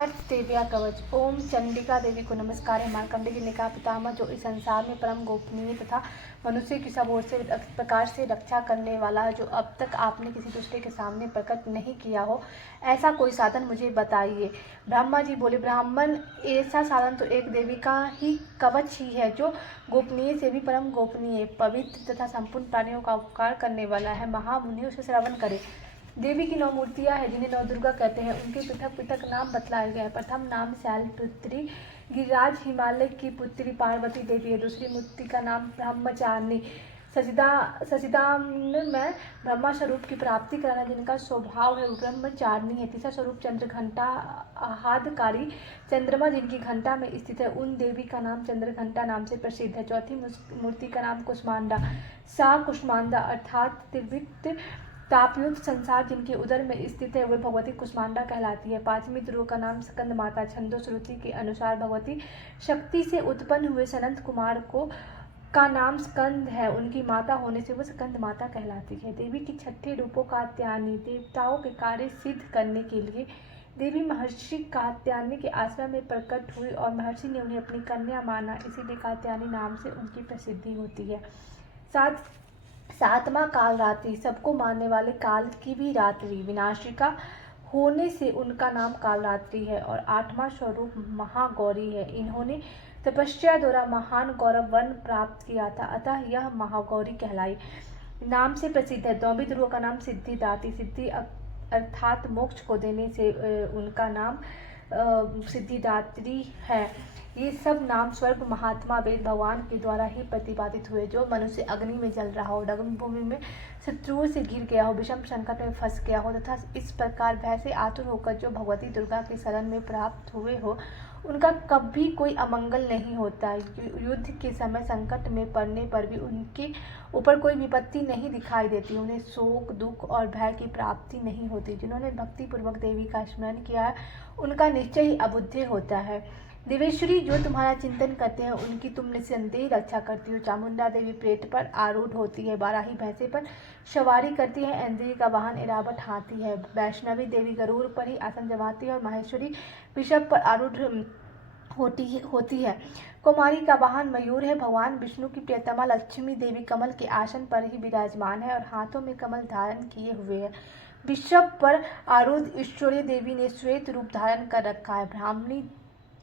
देव्या कवच। ओम चंडिका देवी को नमस्कार है। मार्कंडेय जी ने कहा, पितामह, जो इस संसार में परम गोपनीय तथा मनुष्य की सब ओर से प्रकार से रक्षा करने वाला है, जो अब तक आपने किसी दूसरे के सामने प्रकट नहीं किया हो, ऐसा कोई साधन मुझे बताइए। ब्रह्मा जी बोले, ब्राह्मण, ऐसा साधन तो एक देवी का ही कवच ही है, जो गोपनीय से भी परम गोपनीय, पवित्र तथा संपूर्ण प्राणियों का उपकार करने वाला है। महामुनि उसे श्रवण करे। देवी की 9 मूर्तियां हैं, जिन्हें 9 दुर्गा कहते हैं। उनके पृथक पृथक नाम बतलाए गए हैं। प्रथम नाम शैलपुत्री गिरिराज हिमालय की पुत्री पार्वती देवी है। दूसरी मूर्ति का नाम ब्रह्मचारिणी सचिदानंद में ब्रह्मा स्वरूप की प्राप्ति कराना जिनका स्वभाव है, वो ब्रह्मचारिणी है। तीसरा स्वरूप चंद्रघंटा आहादकारी चंद्रमा जिनकी घंटा में स्थित है, उन देवी का नाम चंद्रघंटा नाम से प्रसिद्ध है। चौथी मूर्ति का नाम कुष्मांडा सा कुष्मांडा अर्थात त्रिवृत्त तापयुक्त संसार जिनके उदर में स्थित है, वे भगवती कुष्मांडा कहलाती है। पांचवी ध्रुव का नाम स्कंद माता, छंदो श्रुति के अनुसार भगवती शक्ति से उत्पन्न हुए सनंत कुमार को का नाम स्कंद है। उनकी माता होने से वह स्कंद माता कहलाती है। देवी की 6 रूपों कात्यायनी, देवताओं के कार्य सिद्ध करने के लिए देवी महर्षि कात्यायनी के आश्रम में प्रकट हुई और महर्षि ने उन्हें अपनी कन्या माना, इसीलिए कात्यायनी नाम से उनकी प्रसिद्धि होती है। सातवां काल रात्रि, सबको मारने वाले काल की भी रात्रि, विनाशिका होने से उनका नाम काल रात्रि है। और 8वां स्वरूप महागौरी है। इन्होंने तपस्या द्वारा महान गौरव वन प्राप्त किया था, अतः यह महागौरी कहलाई नाम से प्रसिद्ध है। 9वीं ध्रुव का नाम सिद्धिदात्री, सिद्धि अर्थात मोक्ष को देने से उनका नाम सिद्धिदात्री है। ये सब नाम स्वर्ग महात्मा वेद भगवान के द्वारा ही प्रतिपादित हुए। जो मनुष्य अग्नि में जल रहा हो, डग्न भूमि में शत्रुओं से घिर गया हो, विषम संकट में फंस गया हो तथा इस प्रकार भय से आतुर होकर जो भगवती दुर्गा के शरण में प्राप्त हुए हो, उनका कभी कोई अमंगल नहीं होता। युद्ध के समय संकट में पड़ने पर भी उनके ऊपर कोई विपत्ति नहीं दिखाई देती। उन्हें शोक, दुख और भय की प्राप्ति नहीं होती। जिन्होंने भक्ति पूर्वक देवी का स्मरण किया है, उनका निश्चय ही अबुद्धि होता है। देवेश्वरी, जो तुम्हारा चिंतन करते हैं, उनकी तुम निस्संदेह रक्षा करती हो। चामुंडा देवी प्रेत पर आरूढ़ होती है, बाराही भैंसे पर सवारी करती है, इंद्रिय का वाहन ऐरावत हाथी है। वैष्णवी देवी गरुड़ पर ही आसन जमाती है और माहेश्वरी वृषभ पर आरूढ़ होती है। कुमारी का वाहन मयूर है। भगवान विष्णु की प्रियतमा लक्ष्मी देवी कमल के आसन पर ही विराजमान है और हाथों में कमल धारण किए हुए है। वृषभ पर आरूढ़ ईश्वरीय देवी ने श्वेत रूप धारण कर रखा है।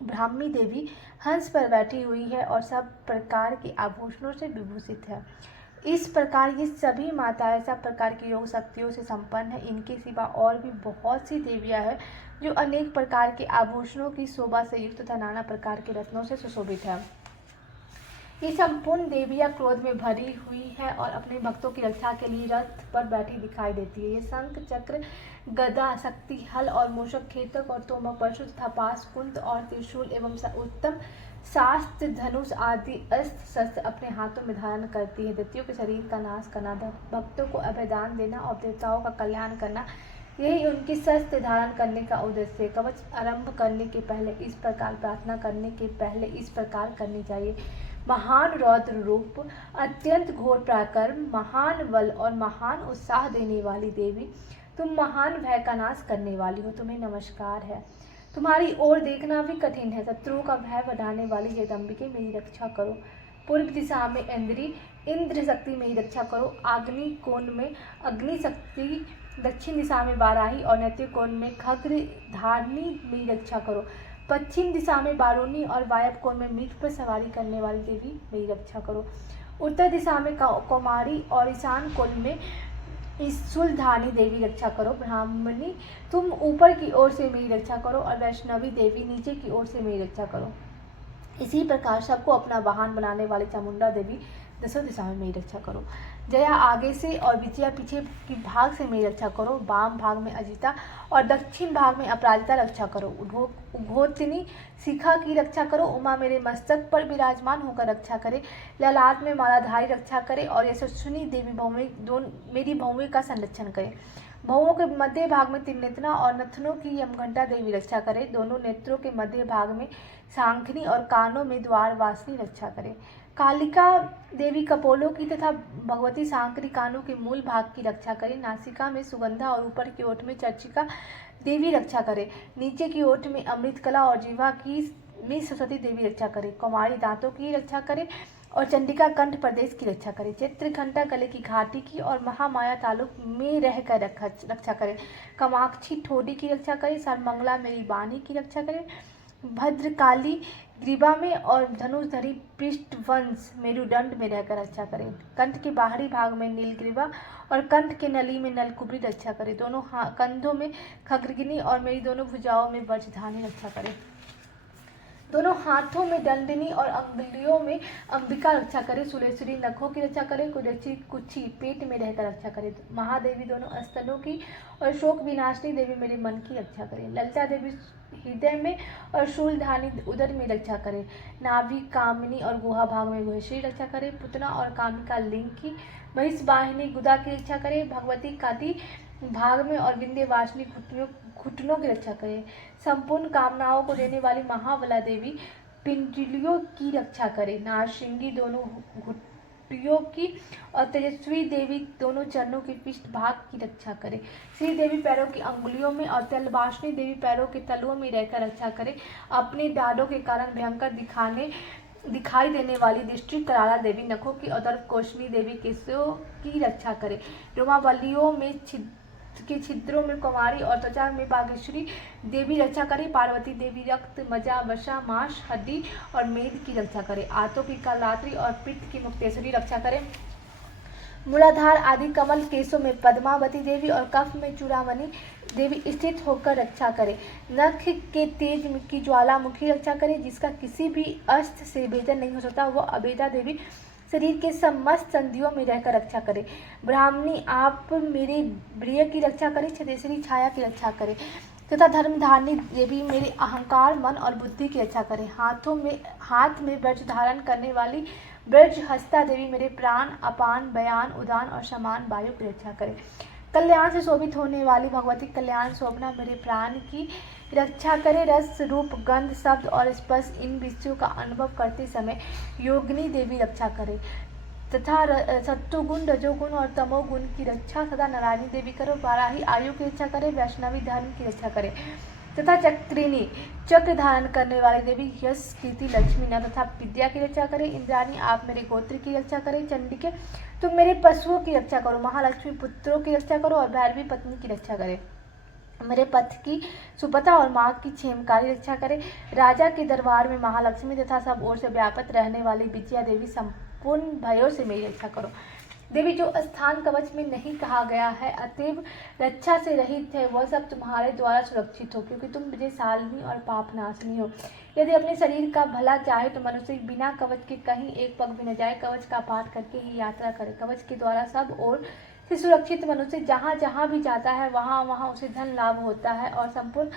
ब्राह्मी देवी हंस पर बैठी हुई है और सब प्रकार के आभूषणों से विभूषित है। इस प्रकार ये सभी माताएं सब प्रकार की योग शक्तियों से संपन्न है। इनके सिवा और भी बहुत सी देवियां हैं जो अनेक प्रकार के आभूषणों की शोभा से युक्त तथा नाना प्रकार के रत्नों से सुशोभित है। ये संपूर्ण देवियां क्रोध में भरी हुई है और अपने भक्तों की रक्षा के लिए रथ पर बैठी दिखाई देती है। ये शंख, चक्र, गदा, शक्ति, हल और मूषक, खेतक और तोमक, परशु तथा पास, कुंत और त्रिशूल एवं उत्तम शास्त्र, धनुष आदि अस्त्र शस्त्र अपने हाथों में धारण करती है। दैत्यों के शरीर का नाश करना, भक्तों को अभयदान देना और देवताओं का कल्याण करना, यही उनकी शस्त्र धारण करने का उद्देश्य है। कवच आरंभ करने के पहले इस प्रकार, प्रार्थना करने के पहले इस प्रकार करनी चाहिए। महान रौद्र रूप, अत्यंत घोर पराक्रम, महान बल और महान उत्साह देने वाली देवी, तुम महान भय का नाश करने वाली हो, तुम्हें नमस्कार है। तुम्हारी ओर देखना भी कठिन है। शत्रुओं का भय बढ़ाने वाली जगदम्बिके, मेरी रक्षा करो। पूर्व दिशा में इंद्र शक्ति, मेरी रक्षा करो। आग्नि कोण में अग्नि शक्ति, दक्षिण दिशा में बाराही और नैत्य कोण में खग्र धारणी, मेरी रक्षा करो। पश्चिम दिशा में बारूणी और वायव्य कोण में मीठ पर सवारी करने वाली देवी, मेरी रक्षा करो। उत्तर दिशा में कौमारी और ईशान कोण में शूलधानी देवी, रक्षा करो। ब्राह्मणी, तुम ऊपर की ओर से मेरी रक्षा करो और वैष्णवी देवी नीचे की ओर से मेरी रक्षा करो। इसी प्रकार सबको अपना वाहन बनाने वाली चामुंडा देवी, दसों दिशा में मेरी रक्षा करो। जया आगे से और विजया पीछे की भाग से मेरी रक्षा करो। वाम भाग में अजिता और दक्षिण भाग में अपराजिता रक्षा करो। उद्घोतनी शिखा की रक्षा करो। उमा मेरे मस्तक पर विराजमान होकर रक्षा करे। ललाट में मालाधारी रक्षा करे और यशस्विनी देवी मेरी भौवें का संरक्षण करे। भौवों के मध्य भाग में त्रिनेत्रा और नथनों की यमघंटा देवी रक्षा करे। दोनों नेत्रों के मध्य भाग में सांखनी और कानों में द्वारवासिनी रक्षा करे। कालिका देवी कपोलों की तथा भगवती सांकरी कानों के मूल भाग की रक्षा करे। नासिका में सुगंधा और ऊपर की ओठ में चर्चिका देवी रक्षा करे। नीचे की ओट में अमृत कला और जीवा की में सरस्वती देवी रक्षा करे। कुमारी दांतों की रक्षा करे और चंडिका कंठ प्रदेश की रक्षा करे। चित्रघंटा गले की घाटी की और महामाया तालुक में रहकर रक्षा करे। कामाक्षी ठोडी की रक्षा करे। सर्वमंगला मेरी बानी की रक्षा करे। भद्रकाली ग्रीवा में और धनुषधरी पृष्ठवंश मेरुदंड में रहकर रक्षा करे। कंठ के बाहरी भाग में नीलग्रीवा और कंठ के नली में नलकुबरी रक्षा करे। दोनों कंधों में खगृगिनी और मेरी दोनों भुजाओं में वज्रधानी रक्षा करे। दोनों हाथों में दंडिनी और अंगुलियों में अंबिका रक्षा करे। सुलेश्वरी नखों की रक्षा करे। कुरेशी कुची पेट में रहकर रक्षा करे। महादेवी दोनों स्तनों की और शोक विनाशिनी देवी मेरे मन की रक्षा करे। ललिता देवी हृदय में और शूलधानी उदर में रक्षा करे। नाभि कामिनी और गुहा भाग में गुहेश्वरी रक्षा करे। पुतना और कामिका लिंग की। महिषवाहिनी गुदा की रक्षा करे। भगवती काटी भाग में और विंध्यवासिनी घुटनों की रक्षा करे। संपूर्ण कामनाओं को देने वाली महाबला देवी पिंडलियों की रक्षा करे। नारसिंगी दोनों घुटियों की और तेजस्वी देवी दोनों चरणों के पृष्ठ भाग की रक्षा करे। श्री देवी पैरों की अंगुलियों में और तलवासिनी देवी पैरों के तलुओं में रहकर रक्षा करे। अपने डालों के कारण भयंकर दिखाई देने वाली दृष्टि कराला देवी नखों की और कोशनी देवी केशों की रक्षा करे। रोमावलियों में के छिद्रों में कुमारी और त्वचा में बागेश्वरी देवी रक्षा करे। पार्वती देवी रक्त मजा वसा मांस हड्डी और मेद की रक्षा करे। आंतों की कालात्री और पित्त की मुक्तेश्वरी रक्षा करे। मूलाधार आदि कमल केशों में पद्मावती देवी और कफ में चूड़ामणि देवी स्थित होकर रक्षा करे। नख के तेज की ज्वालामुखी रक्षा करे। जिसका किसी भी अस्त्र से भेदन नहीं हो सकता वह अभेदा देवी शरीर के समस्त संधियों में रहकर रक्षा करे। ब्राह्मणी आप मेरे प्रिय की रक्षा करे। छतेश्वरी छाया की रक्षा करे तथा धर्मधारिणी देवी मेरे अहंकार मन और बुद्धि की रक्षा करे। हाथ में वज्र धारण करने वाली ब्रज हस्ता देवी मेरे प्राण अपान बयान उदान और समान वायु की रक्षा करे। कल्याण से शोभित होने वाली भगवती कल्याण शोभना मेरे प्राण की रक्षा करे। रस रूप गंध शब्द और स्पर्श इन विषयों का अनुभव करते समय योगिनी देवी रक्षा करे तथा सत्वगुण रजोगुण और तमोगुण की रक्षा सदा नारायणी देवी करो। वाराही आयु की रक्षा करे। वैष्णवी धर्म की रक्षा करे तथा चक्रिणी चक्र धारण करने वाली देवी यश कीर्ति लक्ष्मी न तथा विद्या की रक्षा करे। इंद्राणी आप मेरे गोत्र की रक्षा करे। चंडिके तुम मेरे पशुओं की रक्षा करो। महालक्ष्मी पुत्रों की रक्षा करो और भैरवी पत्नी की रक्षा करे। मेरे पथ की सुपथा और माँ की क्षेमकारी रक्षा करे। राजा के दरबार में महालक्ष्मी तथा सब ओर से व्यापत रहने वाली विजया देवी संपूर्ण भयों से मेरी रक्षा करो। देवी जो स्थान कवच में नहीं कहा गया है अतएव रक्षा से रहित है वह सब तुम्हारे द्वारा सुरक्षित हो क्योंकि तुम विजयशालिनी और पापनाशिनी हो। यदि अपने शरीर का भला चाहे तो मनुष्य बिना कवच के कहीं एक पग भी न जाए। कवच का पाठ करके ही यात्रा करे। कवच के द्वारा सब ओर से सुरक्षित मनुष्य जहाँ जहाँ भी जाता है वहाँ वहाँ उसे धन लाभ होता है और संपूर्ण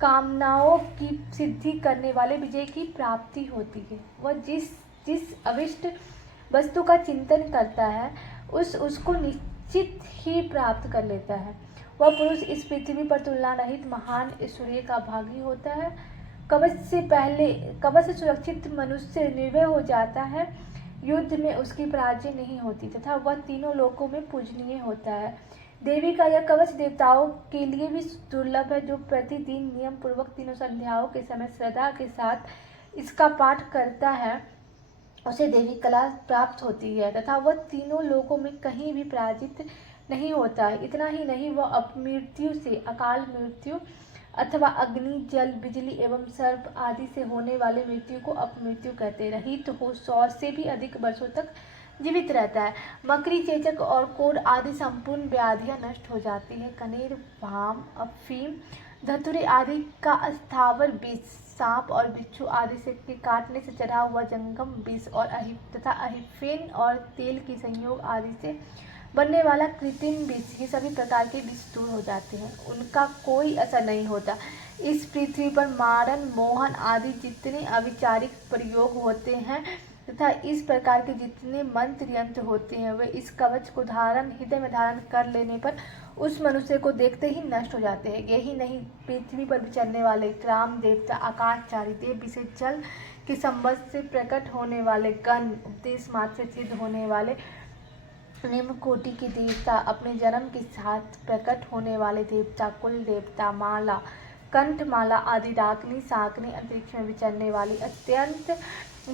कामनाओं की सिद्धि करने वाले विजय की प्राप्ति होती है। वह जिस अविष्ट वस्तु का चिंतन करता है उसको निश्चित ही प्राप्त कर लेता है। वह पुरुष इस पृथ्वी पर तुलना रहित महान ऐश्वर्य का भागी होता है। कवच से सुरक्षित मनुष्य निर्भय हो जाता है। युद्ध में उसकी पराजय नहीं होती तथा वह तीनों लोकों में पूजनीय होता है। देवी का यह कवच देवताओं के लिए भी दुर्लभ है। जो प्रतिदिन नियम पूर्वक तीनों संध्याओं के समय श्रद्धा के साथ इसका पाठ करता है उसे देवी कला प्राप्त होती है तथा वह तीनों लोकों में कहीं भी पराजित नहीं होता है। इतना ही नहीं वह अपमृत्यु से अकाल मृत्यु अथवा अग्नि जल बिजली एवं सर्प आदि से होने वाले मृत्यु को अपमृत्यु कहते रहित हो 100 से भी अधिक वर्षों तक जीवित रहता है। मकड़ी चेचक और कोढ़ आदि संपूर्ण व्याधियां नष्ट हो जाती है। कनेर भाम अफीम धतुरे आदि का स्थावर विष सांप और बिच्छू आदि से के काटने से चढ़ा हुआ जंगम विष और तथा अहिफेन और तेल के संयोग आदि से बनने वाला कृत्रिम विष ये सभी प्रकार के विष दूर हो जाते हैं। उनका कोई असर नहीं होता। इस पृथ्वी पर मारन मोहन आदि जितने अविचारिक प्रयोग होते हैं तथा इस प्रकार के जितने मंत्र यंत्र होते हैं वे इस कवच को हृदय में धारण कर लेने पर उस मनुष्य को देखते ही नष्ट हो जाते हैं। यही नहीं पृथ्वी पर विचरने वाले ग्राम देवता आकाशचारी देव विशेष जल के संबंध से प्रकट होने वाले गण उपदेश मात्र से सिद्ध होने वाले निम्न कोटि के देवता, अपने जन्म के साथ प्रकट होने वाले देवता, कुल देवता, माला, कंठमाला आदि, डाकिनी, शाकिनी, अंतरिक्ष में विचरने वाली अत्यंत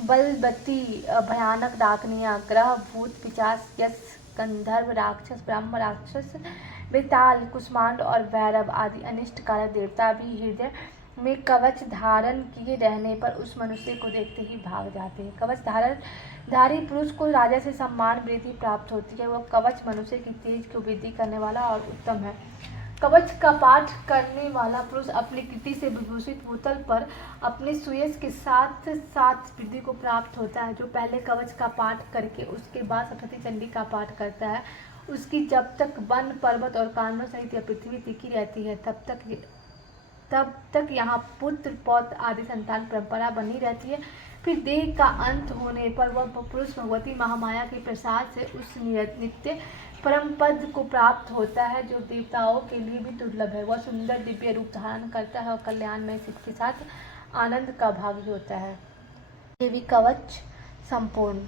बलवती भयानक डाकनियाँ, ग्रह, भूत, पिशाच, यक्ष, गंधर्व, राक्षस, ब्रह्म राक्षस, बेताल, कुष्मांड और भैरव आदि अनिष्टकारक देवता भी हृदय में कवच धारण किए रहने पर उस मनुष्य को देखते ही भाग जाते हैं। कवच धारी पुरुष को राजा से सम्मान वृद्धि प्राप्त होती है। वह कवच मनुष्य की तेज को वृद्धि करने वाला और उत्तम है। कवच का पाठ करने वाला पुरुष अपनी कीर्ति से विभूषित भूतल पर अपने सुयश के साथ साथ वृद्धि को प्राप्त होता है। जो पहले कवच का पाठ करके उसके बाद सप्तशती चंडी का पाठ करता है, उसकी जब तक वन, पर्वत और कानों सहित यह पृथ्वी टिकी रहती है तब तक यहाँ पुत्र, पौत्र आदि संतान परंपरा बनी रहती है। फिर देह का अंत होने पर वह पुरुष भगवती महामाया के प्रसाद से उस नित्य परम पद को प्राप्त होता है, जो देवताओं के लिए भी दुर्लभ है। वह सुंदर दिव्य रूप धारण करता है और कल्याण में सिद्ध के साथ आनंद का भागी होता है। देवी कवच संपूर्ण।